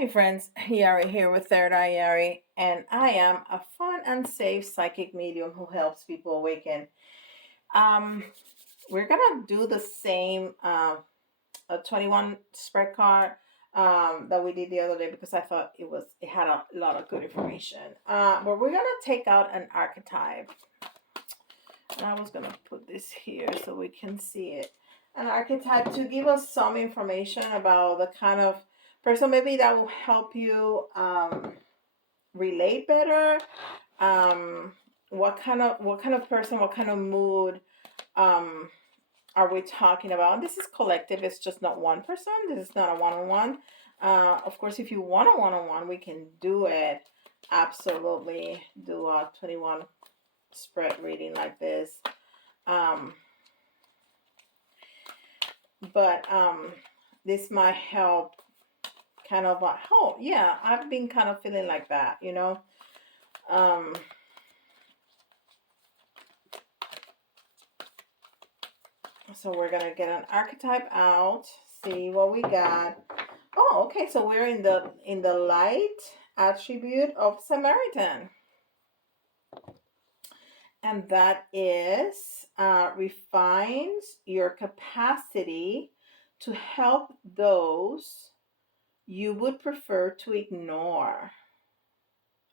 Hi friends, Yari here with Third Eye Yari, and I am a fun and safe psychic medium who helps people awaken. Um, we're gonna do the same a 21 spread card that we did the other day because I thought it had a lot of good information. But we're gonna take out an archetype, and I was gonna put this here so we can see it. An archetype to give us some information about the kind of person maybe that will help you relate better. um what kind of person, what kind of mood um are we talking about? And this is collective, it's just not one person, this is not a one-on-one. Of course, if you want a one-on-one, we can do it. Absolutely, do a 21 spread reading like this. um but this might help kind of oh yeah, I've been kind of feeling like that. um So we're gonna get an archetype out, see what we got. Oh, okay. So we're in the light attribute of Samaritan, and that is refines your capacity to help those you would prefer to ignore.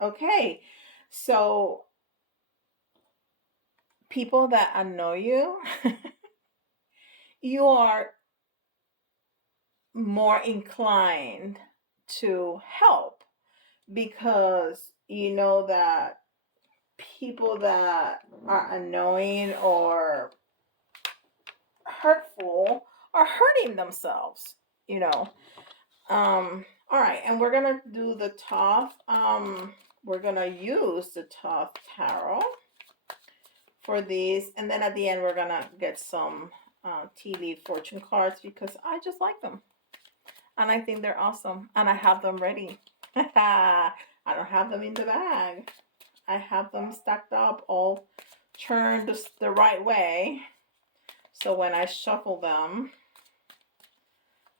Okay, so people that annoy you, you are more inclined to help because you know that people that are annoying or hurtful are hurting themselves, you know. All right, and we're gonna do the Thoth. We're gonna use the Thoth Tarot for these, and then at the end we're gonna get some tea leaf fortune cards because I just like them and I think they're awesome, and I have them ready. I don't have them in the bag. I have them stacked up, all turned the right way. So when I shuffle them,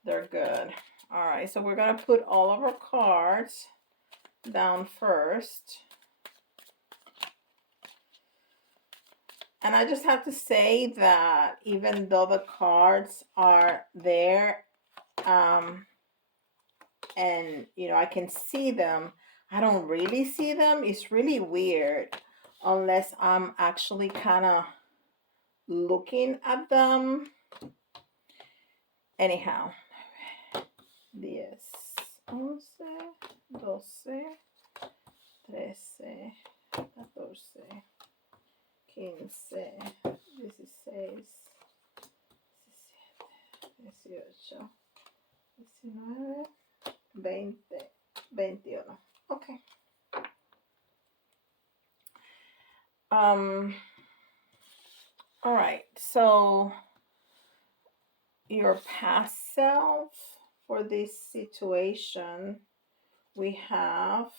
they're good. All right, so we're going to put all of our cards down first. And I just have to say that even though the cards are there, and I can see them, I don't really see them. It's really weird unless I'm actually kind of looking at them. Anyhow, 10, 11, 12, 13, 14, 15, 16, 17, 18, 19, 20, 21. Okay. All right. So your past self for this situation, we have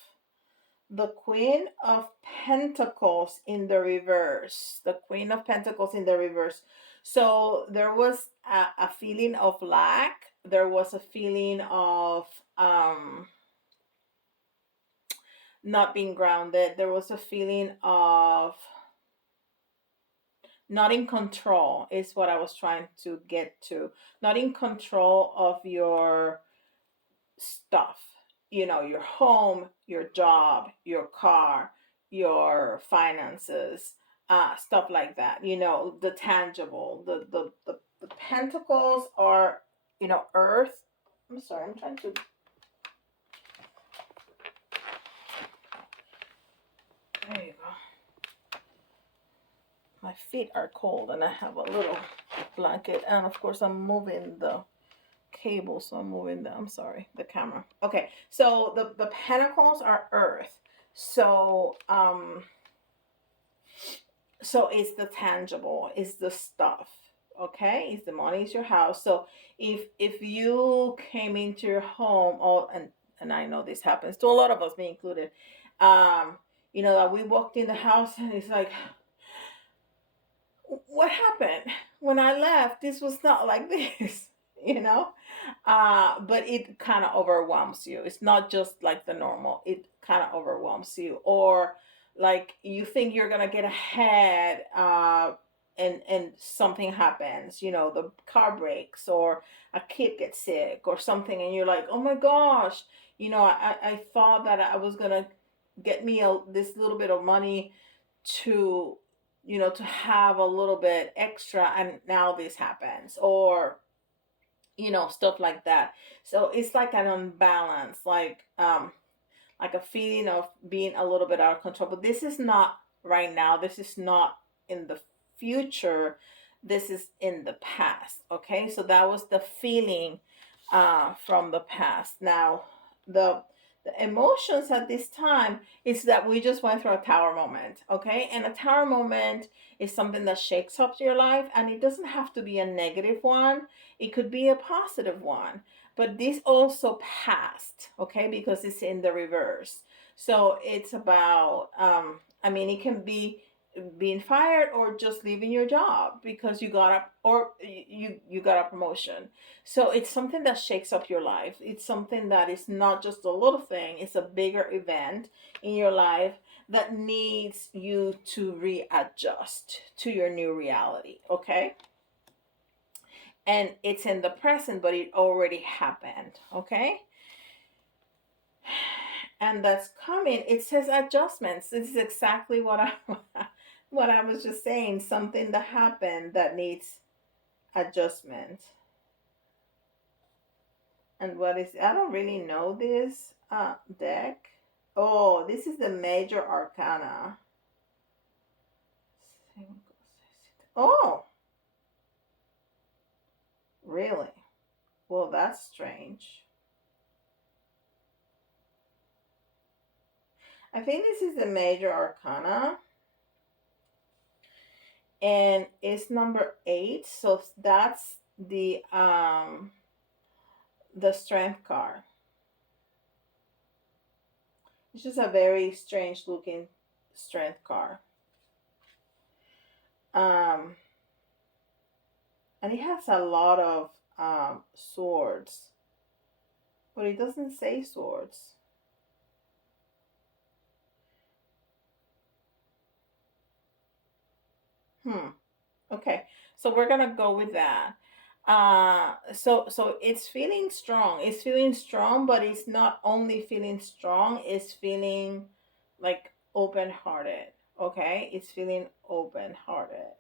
the Queen of Pentacles in the reverse. The Queen of Pentacles in the reverse. So there was a feeling of lack. There was a feeling of not being grounded. There was a feeling of not in control, is what I was trying to get to. Not in control of your stuff, your home, your job, your car, your finances, stuff like that, the tangible. The pentacles are, earth. I'm sorry, I'm trying to. There you go. My feet are cold and I have a little blanket, and of course I'm moving the cable, so I'm moving I'm sorry, the camera. Okay, so the pentacles are earth. So it's the tangible, it's the stuff. Okay, it's the money, it's your house. So if you came into your home, and I know this happens to a lot of us, me included, that we walked in the house and it's like, what happened when I left? This was not like this. you know. But it kind of overwhelms you. It's not just like the normal, it kind of overwhelms you. Or like you think you're gonna get ahead, and something happens, the car breaks, or a kid gets sick or something, and you're like, oh my gosh, I thought that I was gonna get me this little bit of money to to have a little bit extra, and now this happens, or stuff like that. So it's like an unbalance, like a feeling of being a little bit out of control. But this is not right now. This is not in the future. This is in the past. Okay, so that was the feeling from the past. Now, the the emotions at this time is that we just went through a tower moment. Okay, and a tower moment is something that shakes up your life, and it doesn't have to be a negative one. It could be a positive one, but this also passed, okay, because it's in the reverse. So it's about, I mean, it can be being fired or just leaving your job because you got up, or you got a promotion. So it's something that shakes up your life. It's something that is not just a little thing, it's a bigger event in your life that needs you to readjust to your new reality, okay? And it's in the present, but it already happened, okay? And that's coming. It says adjustments. This is exactly what I what I was just saying. Something that happened that needs adjustment. And what is, I don't really know this deck. Oh, this is the major arcana. Oh, really? Well, that's strange. I think this is the major arcana, and it's number 8. So that's the strength card. It's just a very strange looking strength card. Um, and it has a lot of swords, but it doesn't say swords. Hmm. Okay. So we're gonna go with that. So it's feeling strong. It's feeling strong, but it's not only feeling strong, it's feeling like open hearted. Okay? It's feeling open hearted.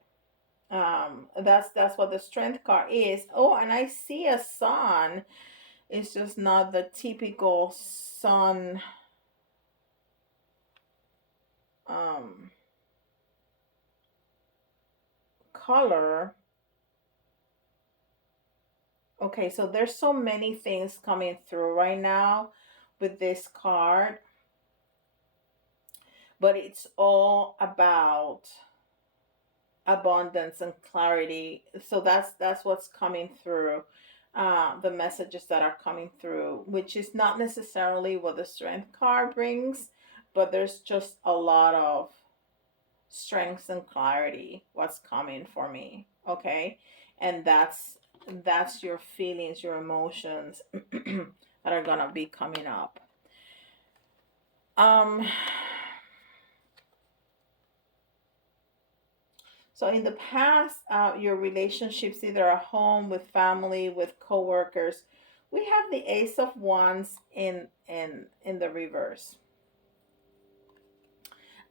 That's what the strength card is. Oh, and I see a sun. It's just not the typical sun um color. Okay, so there's so many things coming through right now with this card, but it's all about abundance and clarity. So that's what's coming through. The messages that are coming through, which is not necessarily what the strength card brings, but there's just a lot of strength and clarity what's coming for me. Okay, and that's your feelings, your emotions that are gonna be coming up. um So in the past, your relationships, either at home, with family, with coworkers, we have the Ace of Wands in the reverse,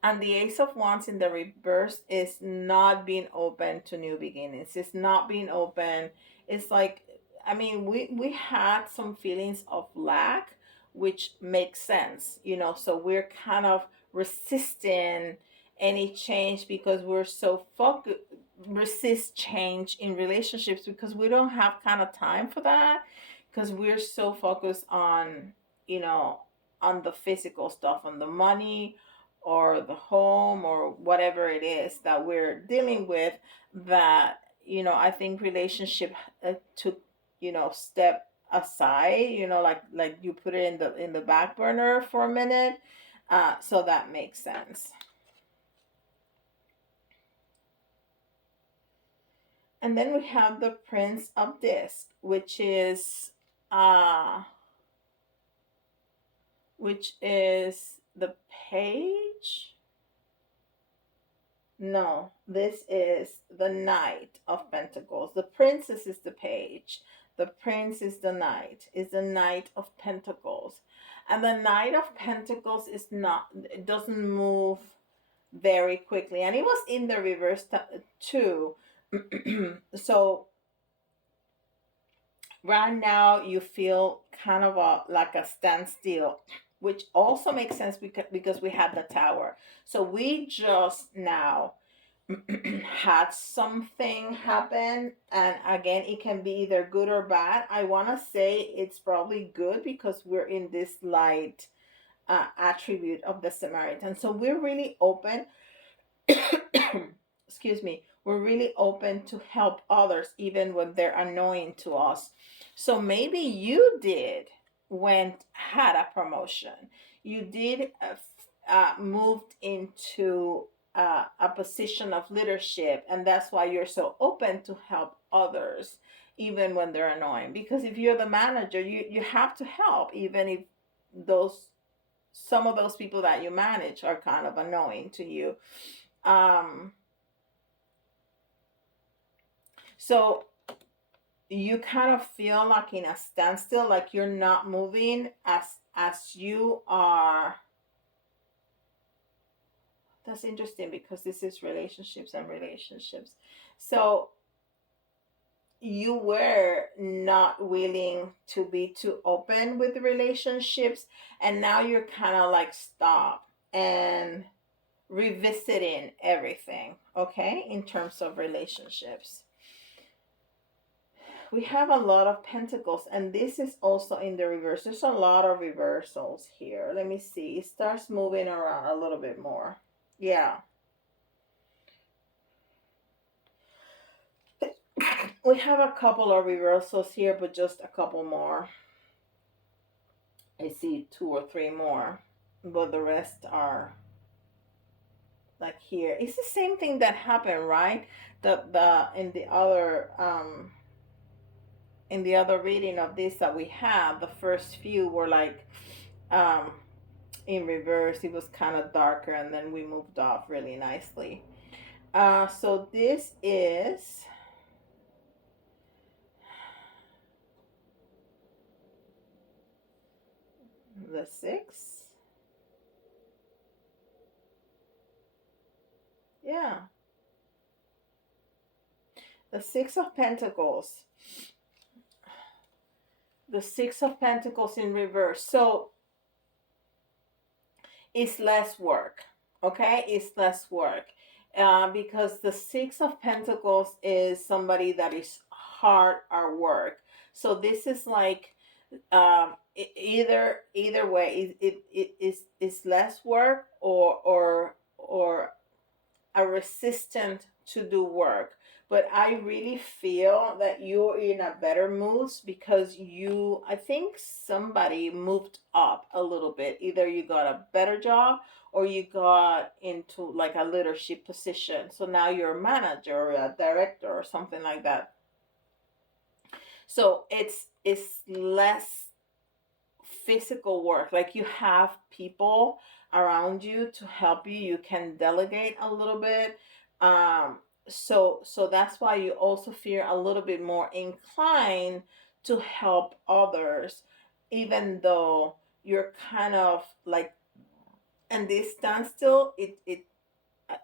and the Ace of Wands in the reverse is not being open to new beginnings. It's not being open. It's like, I mean, we had some feelings of lack, which makes sense, so we're kind of resisting any change because we're so focused. Resist change in relationships because we don't have kind of time for that, because we're so focused on, you know on the physical stuff, on the money, or the home, or whatever it is that we're dealing with, that, I think relationship took, step aside, like you put it in the back burner for a minute. So that makes sense. And then we have the Prince of Disc, uh which is the page. No, this is the Knight of Pentacles. The princess is the page. The prince is the knight, is the Knight of Pentacles. And the Knight of Pentacles is not, it doesn't move very quickly. And it was in the reverse too. So right now you feel kind of like a standstill, which also makes sense because we had the Tower. So we just now had something happen, and again it can be either good or bad. I want to say it's probably good because we're in this light attribute of the Samaritan, so we're really open. Excuse me, we're really open to help others even when they're annoying to us. So maybe you did went had a promotion, you did moved into a position of leadership, and that's why you're so open to help others even when they're annoying, because if you're the manager, you have to help even if those some of those people that you manage are kind of annoying to you. um so you kind of feel like in a standstill, like you're not moving as you are. That's interesting because this is relationships and relationships. So you were not willing to be too open with relationships, and now you're kind of like stop and revisiting everything, okay, in terms of relationships. We have a lot of pentacles, and this is also in the reverse. There's a lot of reversals here. Let me see. It starts moving around a little bit more. Yeah. We have a couple of reversals here, but just a couple more. I see two or three more, but the rest are like here. It's the same thing that happened, right? The in the other reading of this that we had, the first few were like um in reverse. It was kind of darker, and then we moved off really nicely. So this is the six. Yeah, the Six of Pentacles. The Six of Pentacles in reverse. So it's less work. Okay, it's less work. Because the Six of Pentacles is somebody that is hard at work. So this is like either way, it's less work or a resistant to do work. But I really feel that you're in a better mood because I think somebody moved up a little bit. Either you got a better job or you got into like a leadership position. So now you're a manager or a director or something like that. So it's less physical work, like you have people around you to help you, you can delegate a little bit. So that's why you also feel a little bit more inclined to help others, even though you're kind of like, and this standstill,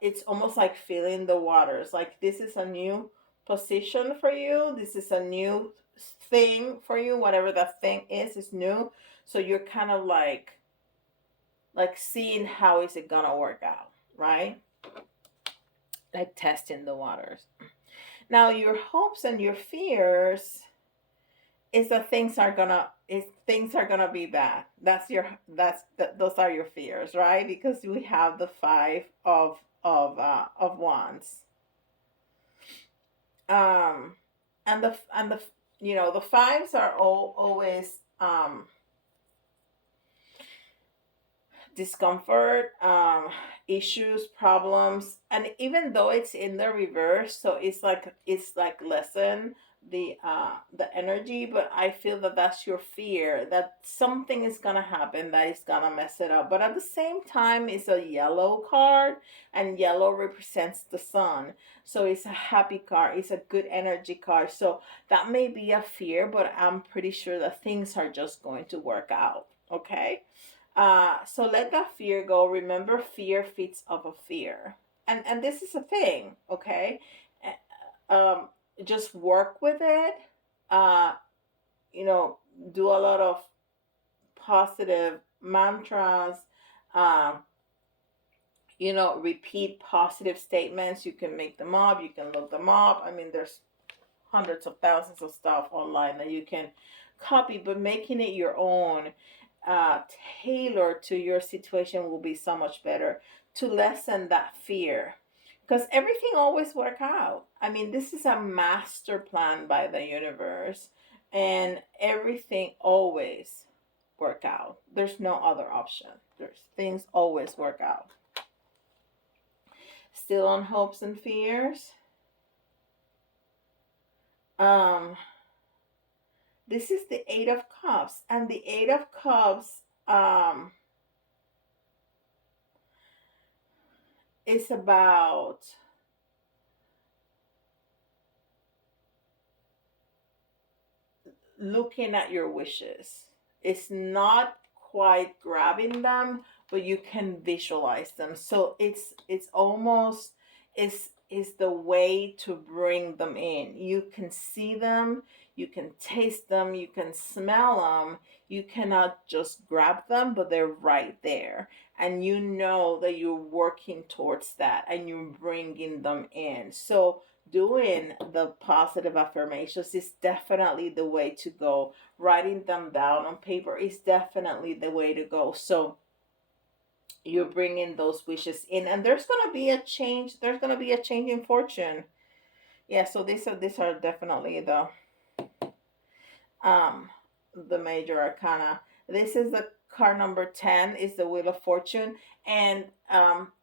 it's almost like feeling the waters, like this is a new position for you, this is a new thing for you, whatever that thing is new. So you're kind of like seeing how is it gonna work out, right? Like testing the waters. Now your hopes and your fears is that things are gonna be bad. Those are your fears, right? Because we have the five of wands. um and the the fives are always discomfort, issues, problems, and even though it's in the reverse, so it's like lessen the energy, but I feel that that's your fear that something is gonna happen that is gonna mess it up. But at the same time, it's a yellow card, and yellow represents the sun, so it's a happy card. It's a good energy card. So that may be a fear, but I'm pretty sure that things are just going to work out. Okay. So let that fear go. Remember, fear feeds off of fear, and this is a thing, okay? Um, just work with it. Uh, you know, do a lot of positive mantras. Um, repeat positive statements. You can make them up. You can look them up. I mean, there's hundreds of thousands of stuff online that you can copy, but making it your own, uh, tailored to your situation, will be so much better to lessen that fear. Because everything always work out. I mean, this is a master plan by the universe, and everything always work out. There's no other option. There's things always work out. Still on hopes and fears. Um, this is the Eight of Cups, and the Eight of Cups is about looking at your wishes. It's not quite grabbing them, but you can visualize them. So it's almost is the way to bring them in. You can see them, you can taste them, you can smell them. You cannot just grab them, but they're right there. And you know that you're working towards that and you're bringing them in. So doing the positive affirmations is definitely the way to go. Writing them down on paper is definitely the way to go. So you're bringing those wishes in, and there's going to be a change. There's going to be a change in fortune. Yeah, so these are definitely um the major arcana. This is the card number 10, is the Wheel of Fortune, and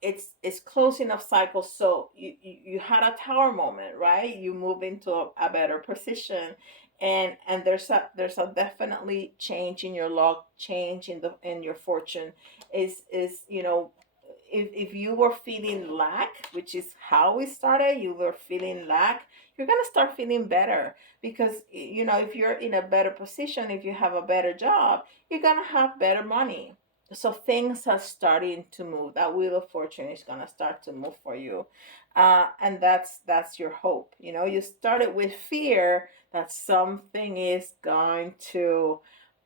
it's closing of cycles. So you had a tower moment, right? You move into a better position, and there's a definitely change in your luck, change in your fortune. Is if you were feeling lack, which is how we started, you were feeling lack, you're gonna start feeling better, because if you're in a better position, if you have a better job, you're gonna have better money. So things are starting to move. That Wheel of Fortune is gonna start to move for you, and that's your hope. You started with fear that something is going to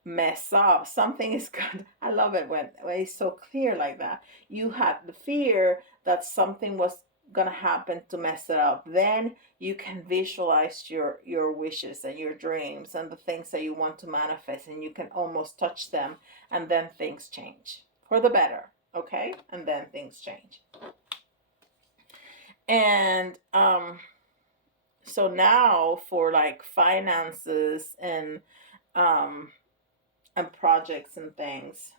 mess up. Something is good. I love it when it's so clear like that. You had the fear that something was gonna happen to mess it up. Then you can visualize your wishes and your dreams and the things that you want to manifest, and you can almost touch them, and then things change for the better. Okay, and then things change. And so now for like finances um and projects and things.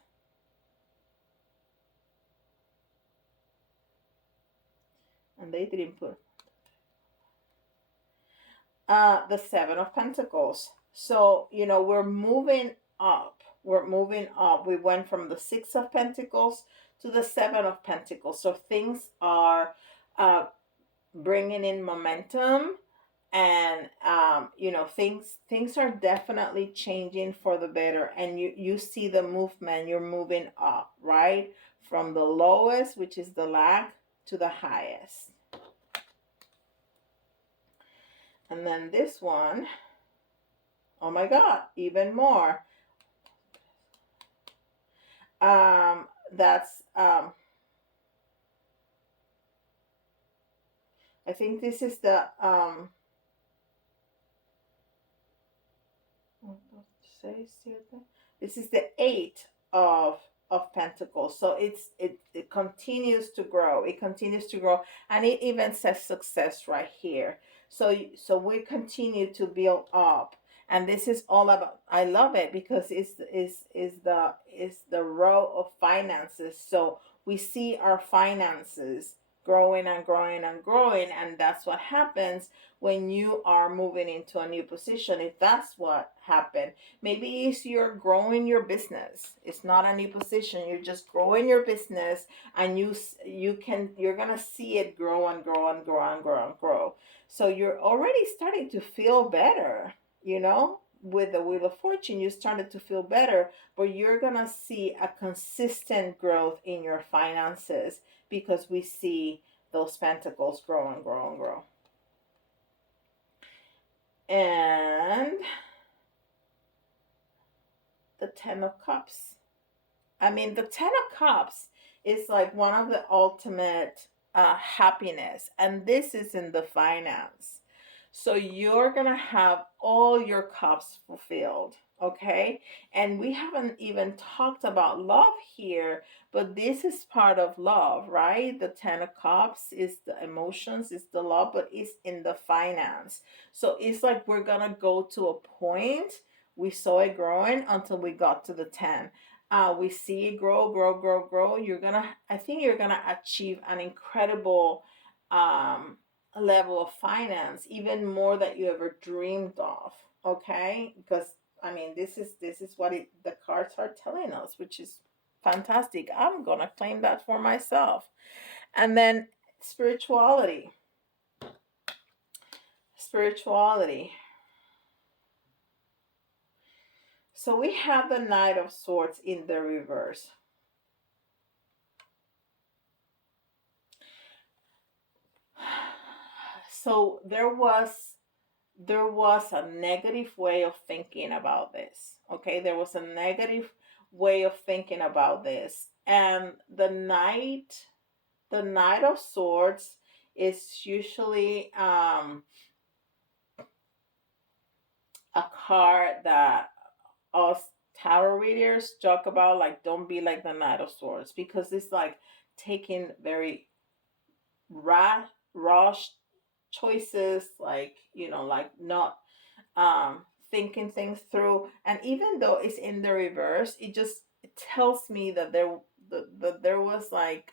And they didn't put the Seven of Pentacles. So we're moving up. We're moving up. We went from the Six of Pentacles to the Seven of Pentacles. So things are bringing in momentum, and things are definitely changing for the better. And you see the movement. You're moving up, right, from the lowest, which is the lack, to the highest. And then this one, oh my God, even more. That's I think this is the this is the Eight of Pentacles. So it continues to grow. It continues to grow, and it even says success right here. So we continue to build up, And this is all about, I love it because it's the row of finances. So we see our finances growing and growing and growing, and that's what happens when you are moving into a new position. If that's what happened, maybe it's you're growing your business. It's not a new position, you're just growing your business, and you're gonna see it grow and grow and grow and grow and grow. So you're already starting to feel better, with the Wheel of Fortune. You started to feel better, but you're gonna see a consistent growth in your finances because we see those pentacles grow and grow and grow. And the Ten of Cups. I mean, the Ten of Cups is like one of the ultimate happiness, and this is in the finance. So you're gonna have all your cups fulfilled, okay? And we haven't even talked about love here, but this is part of love, right? The Ten of Cups is the emotions, it's the love, but it's in the finance. So it's like we're gonna go to a point. We saw it growing until we got to the 10. We see it grow, grow, grow, grow. I think you're gonna achieve an incredible um, level of finance, even more that you ever dreamed of. Okay, because I mean, this is what the cards are telling us, which is fantastic. I'm gonna claim that for myself. And then spirituality, spirituality. So we have the Knight of Swords in the reverse. So there was a negative way of thinking about this. Okay, there was a negative way of thinking about this. And the Knight of Swords is usually a card that us tarot readers talk about, like, don't be like the Knight of Swords, because it's like taking very rash choices, like, like not thinking things through. And even though it's in the reverse, it tells me that there was like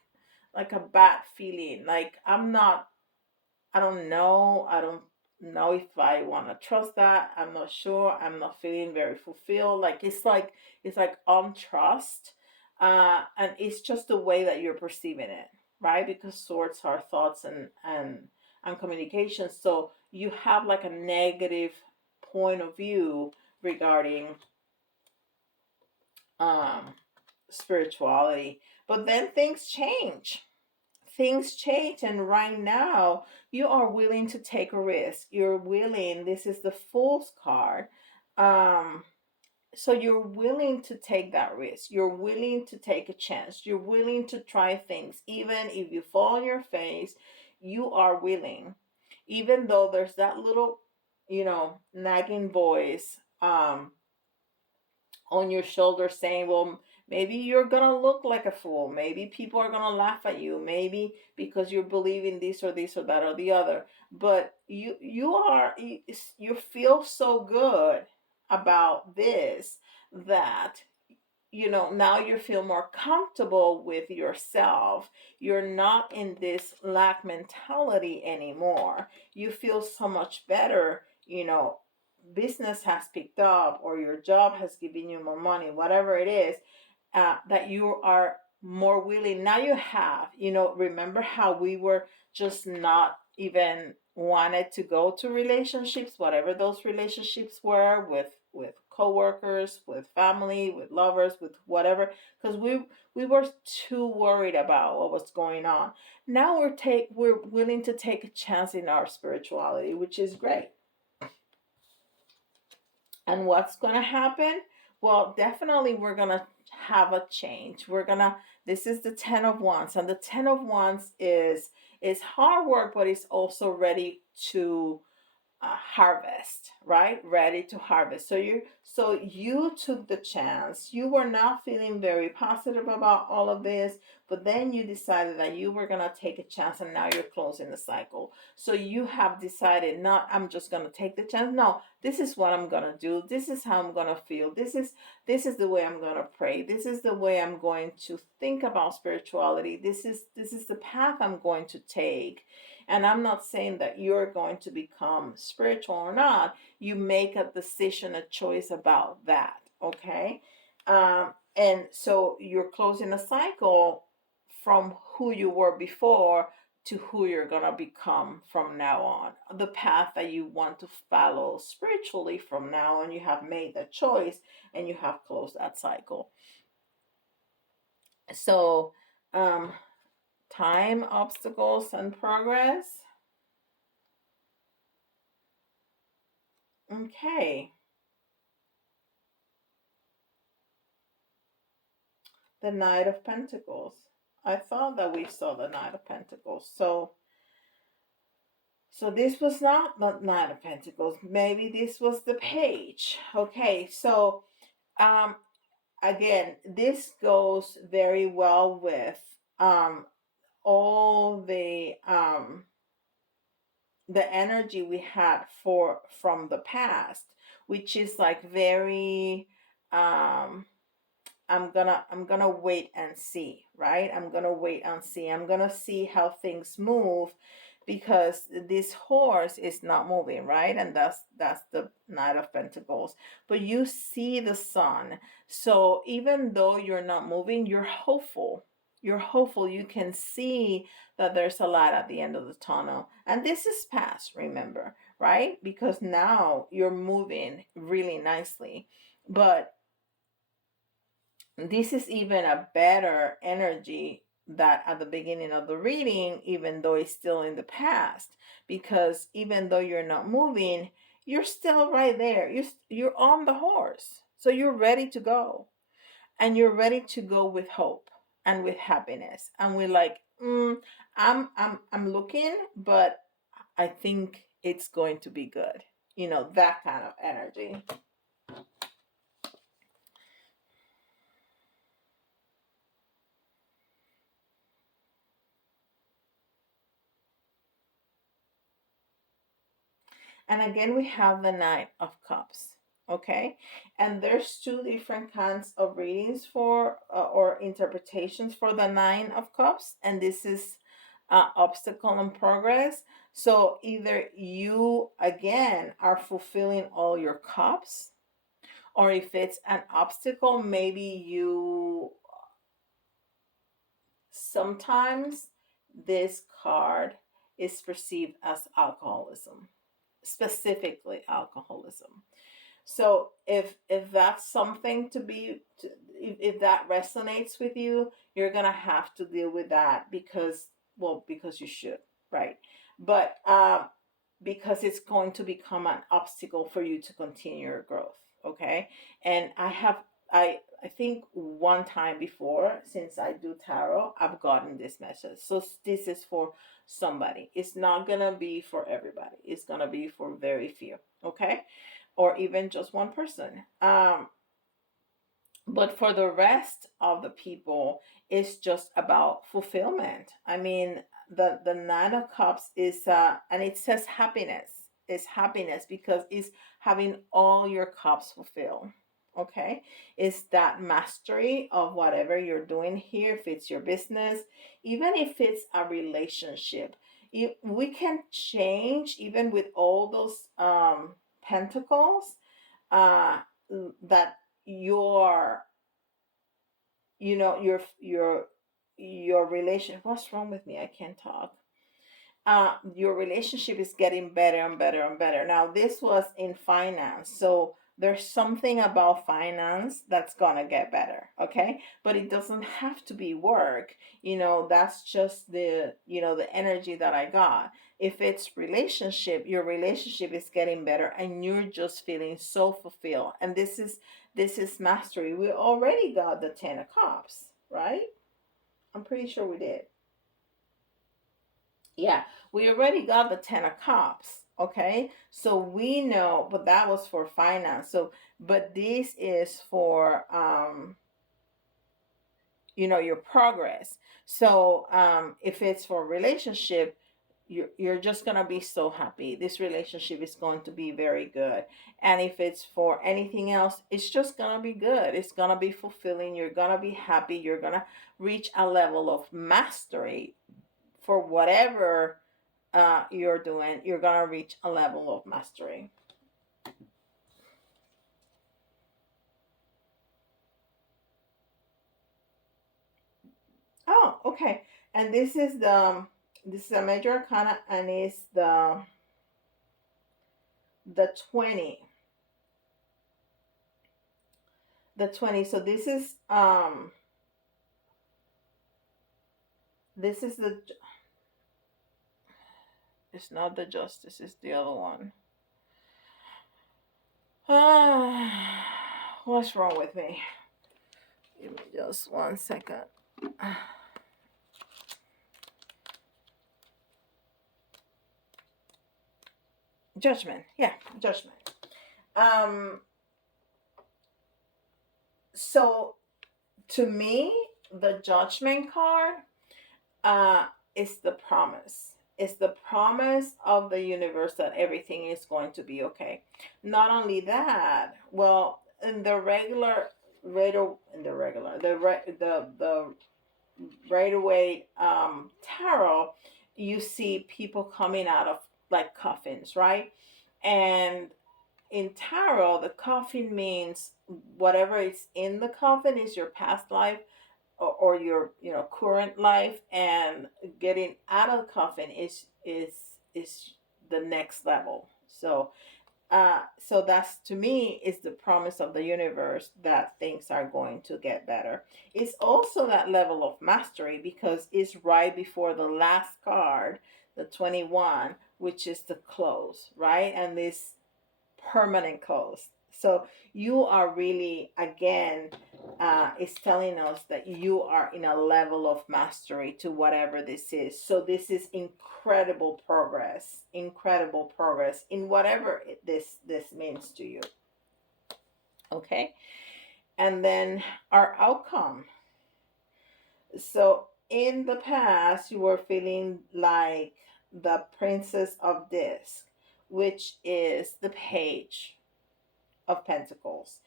a bad feeling. Like, I don't know if I want to trust that. I'm not sure. I'm not feeling very fulfilled. Like, it's like on trust. And it's just the way that you're perceiving it, right? Because swords are thoughts and communication. So you have like a negative point of view regarding um spirituality. But then things change, and right now you are willing to take a risk. You're willing. This is the Fool's card. um so you're willing to take that risk. You're willing to take a chance. You're willing to try things, even if you fall on your face. You are willing, even though there's that little, nagging voice on your shoulder saying, well, maybe you're gonna look like a fool, maybe people are gonna laugh at you, maybe because you're believing this or that or the other. But you feel so good about this that, now you feel more comfortable with yourself. You're not in this lack mentality anymore. You feel so much better. Business has picked up, or your job has given you more money, whatever it is, that you are more willing. Now you have, remember how we were just not even wanted to go to relationships, whatever those relationships were, with coworkers, with family, with lovers, with whatever, because we were too worried about what was going on. Now we're willing to take a chance in our spirituality, which is great. And what's going to happen? Well, definitely we're going to have a change. This is the 10 of Wands, and the 10 of Wands is hard work, but it's also ready to harvest, right? Ready to harvest. So you took the chance. You were not feeling very positive about all of this, but then you decided that you were going to take a chance, and now you're closing the cycle. So you have decided, not I'm just going to take the chance. No, this is what I'm going to do. This is how I'm going to feel. This is the way I'm going to pray. This is the way I'm going to think about spirituality. This is the path I'm going to take. And I'm not saying that you're going to become spiritual or not. You make a decision, a choice about that. Okay. And so you're closing a cycle from who you were before to who you're going to become from now on. The path that you want to follow spiritually from now on, you have made that choice and you have closed that cycle. So, um, time, obstacles, and progress. Okay. The Knight of Pentacles. I thought that we saw the Knight of Pentacles. So this was not the Knight of Pentacles. Maybe this was the page. Okay, so um again, this goes very well with um all the energy we had for from the past, which is like very I'm gonna wait and see, right? I'm gonna wait and see. I'm gonna see how things move because this horse is not moving, right? And that's the Knight of Pentacles. But you see the sun. So even though you're not moving, you're hopeful. You're hopeful. You can see that there's a light at the end of the tunnel. And this is past, remember, right? Because now you're moving really nicely. But this is even a better energy that at the beginning of the reading, even though it's still in the past, because even though you're not moving, you're still right there. You're on the horse, so you're ready to go, and you're ready to go with hope and with happiness, and we're like, I'm looking, but I think it's going to be good. That kind of energy. And again, we have the Knight of Cups. Okay. And there's two different kinds of readings for or interpretations for the Nine of Cups. And this is obstacle and progress. So either you, again, are fulfilling all your cups, or if it's an obstacle, maybe you sometimes this card is perceived as alcoholism, specifically alcoholism. So if that's something to be if that resonates with you, you're gonna have to deal with that because you should, right? But because it's going to become an obstacle for you to continue your growth. Okay. And I think one time before, since I do tarot, I've gotten this message. So this is for somebody. It's not gonna be for everybody. It's gonna be for very few. Okay. Or even just one person. But for the rest of the people, it's just about fulfillment. I mean, the Nine of Cups is and it says happiness. It's happiness because it's having all your cups fulfilled. Okay, it's that mastery of whatever you're doing here. If it's your business, even if it's a relationship, we can change even with all those pentacles. Uh, that your your relation, what's wrong with me, I can't talk. Your relationship is getting better and better and better. Now this was in finance, so there's something about finance that's gonna get better. Okay, but it doesn't have to be work. That's just the energy that I got. If it's relationship, your relationship is getting better and you're just feeling so fulfilled. And this is mastery. We already got the 10 of cups, right? I'm pretty sure we did. Yeah, we already got the 10 of cups. Okay, so we know, but that was for finance. So but this is for your progress. So if it's for relationship, you're just gonna be so happy. This relationship is going to be very good. And if it's for anything else, it's just gonna be good. It's gonna be fulfilling. You're gonna be happy. You're gonna reach a level of mastery for whatever you're doing. You're gonna reach a level of mastery. Oh, okay. And this is a major arcana, and it's the 20. The 20. So this is the, it's not the justice, it's the other one. Ah, what's wrong with me? Give me just 1 second. Judgment. Yeah, judgment. Um so to me, the judgment card uh is the promise. It's the promise of the universe that everything is going to be okay. Not only that, well, in the regular in the regular the right away tarot, you see people coming out of like coffins, right? And in tarot, the coffin means whatever is in the coffin is your past life, or your current life, and getting out of the coffin is the next level. So that's, to me, is the promise of the universe that things are going to get better. It's also that level of mastery because it's right before the last card, the 21, which is the close, right? And this permanent close. So you are really, again, it's telling us that you are in a level of mastery to whatever this is. So this is incredible progress in whatever this means to you. Okay, and then our outcome. So in the past, you were feeling like the Princess of Disc, which is the Page of Pentacles.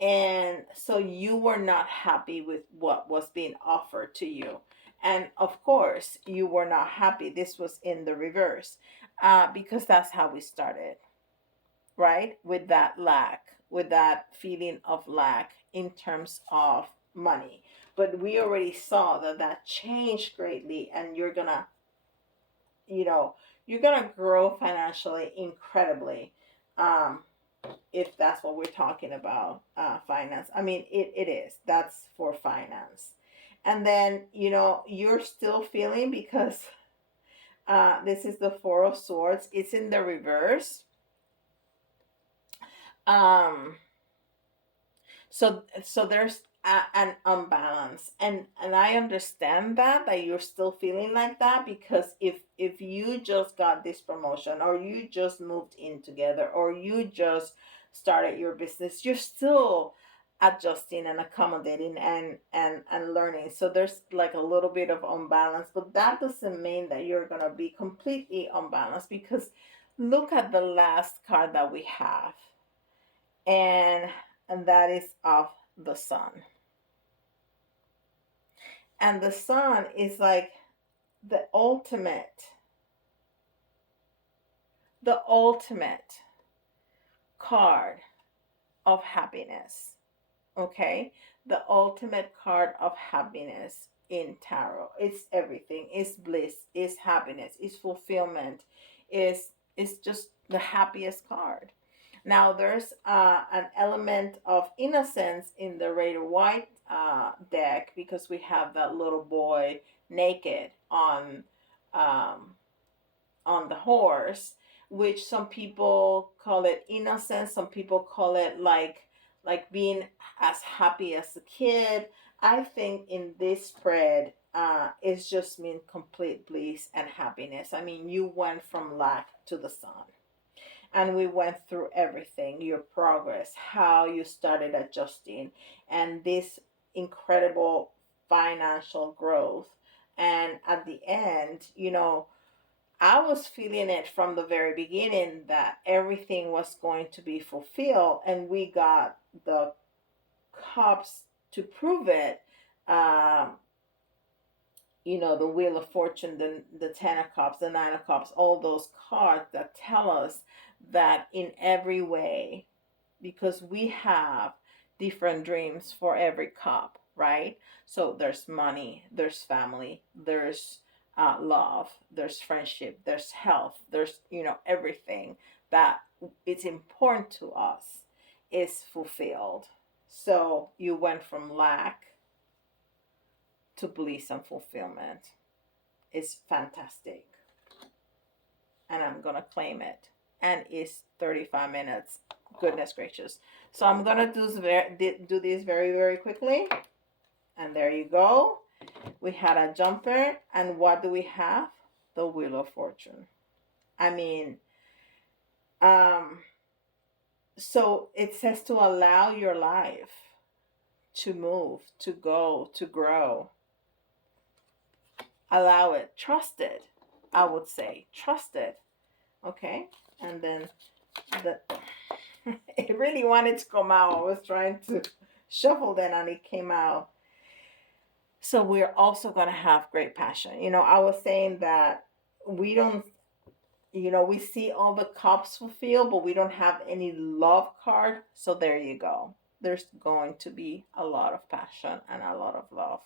And so you were not happy with what was being offered to you. And of course, you were not happy. This was in the reverse, because that's how we started, right? With that lack, with that feeling of lack in terms of money. But we already saw that that changed greatly, and you know, you're gonna grow financially incredibly. Um, if that's what we're talking about, finance. I mean, it is. That's for finance. And then, you're still feeling because this is the Four of Swords. It's in the reverse. Um, so there's an unbalance, and I understand that you're still feeling like that, because if you just got this promotion, or you just moved in together, or you just started your business, you're still adjusting and accommodating and learning. So there's like a little bit of unbalance, but that doesn't mean that you're going to be completely unbalanced, because look at the last card that we have, and that is of the sun. And the sun is like the ultimate card of happiness. Okay, the ultimate card of happiness in tarot. It's everything. It's bliss, it's happiness, it's fulfillment, it's just the happiest card. Now there's an element of innocence in the red or white deck, because we have that little boy naked um, on the horse, which some people call it innocence, some people call it like being as happy as a kid. I think in this spread, it's just mean complete bliss and happiness. I mean, you went from lack to the sun, and we went through everything, your progress, how you started adjusting, and this incredible financial growth. And at the end, I was feeling it from the very beginning that everything was going to be fulfilled, and we got the cups to prove it. Um, the Wheel of Fortune, the Ten of Cups, the Nine of Cups, all those cards that tell us that in every way, because we have different dreams for every cup, right? So there's money, there's family, there's love, there's friendship, there's health, there's, everything that it's important to us is fulfilled. So you went from lack to bliss and fulfillment. It's fantastic. And I'm going to claim it. And it's 35 minutes. Goodness gracious. So I'm going to do this very, very quickly. And there you go. We had a jumper. And what do we have? The Wheel of Fortune. I mean, um, so it says to allow your life to move, to go, to grow. Allow it. Trust it. I would say. Trust it. Okay. And then the it really wanted to come out. I was trying to shuffle then and it came out. So we're also going to have great passion. I was saying that we don't, we see all the cups fulfilled, but we don't have any love card. So there you go. There's going to be a lot of passion and a lot of love.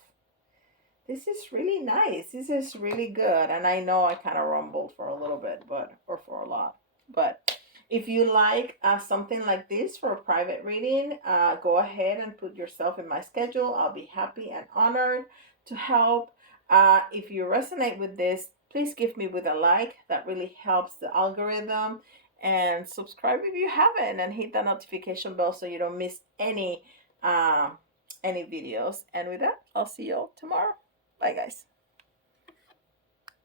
This is really nice. This is really good. And I know I kind of rumbled for a little bit, or for a lot. But if you like something like this for a private reading, go ahead and put yourself in my schedule. I'll be happy and honored to help. If you resonate with this, please give me with a like. That really helps the algorithm. And subscribe if you haven't, and hit the notification bell so you don't miss any videos. And with that, I'll see you all tomorrow. Bye, guys.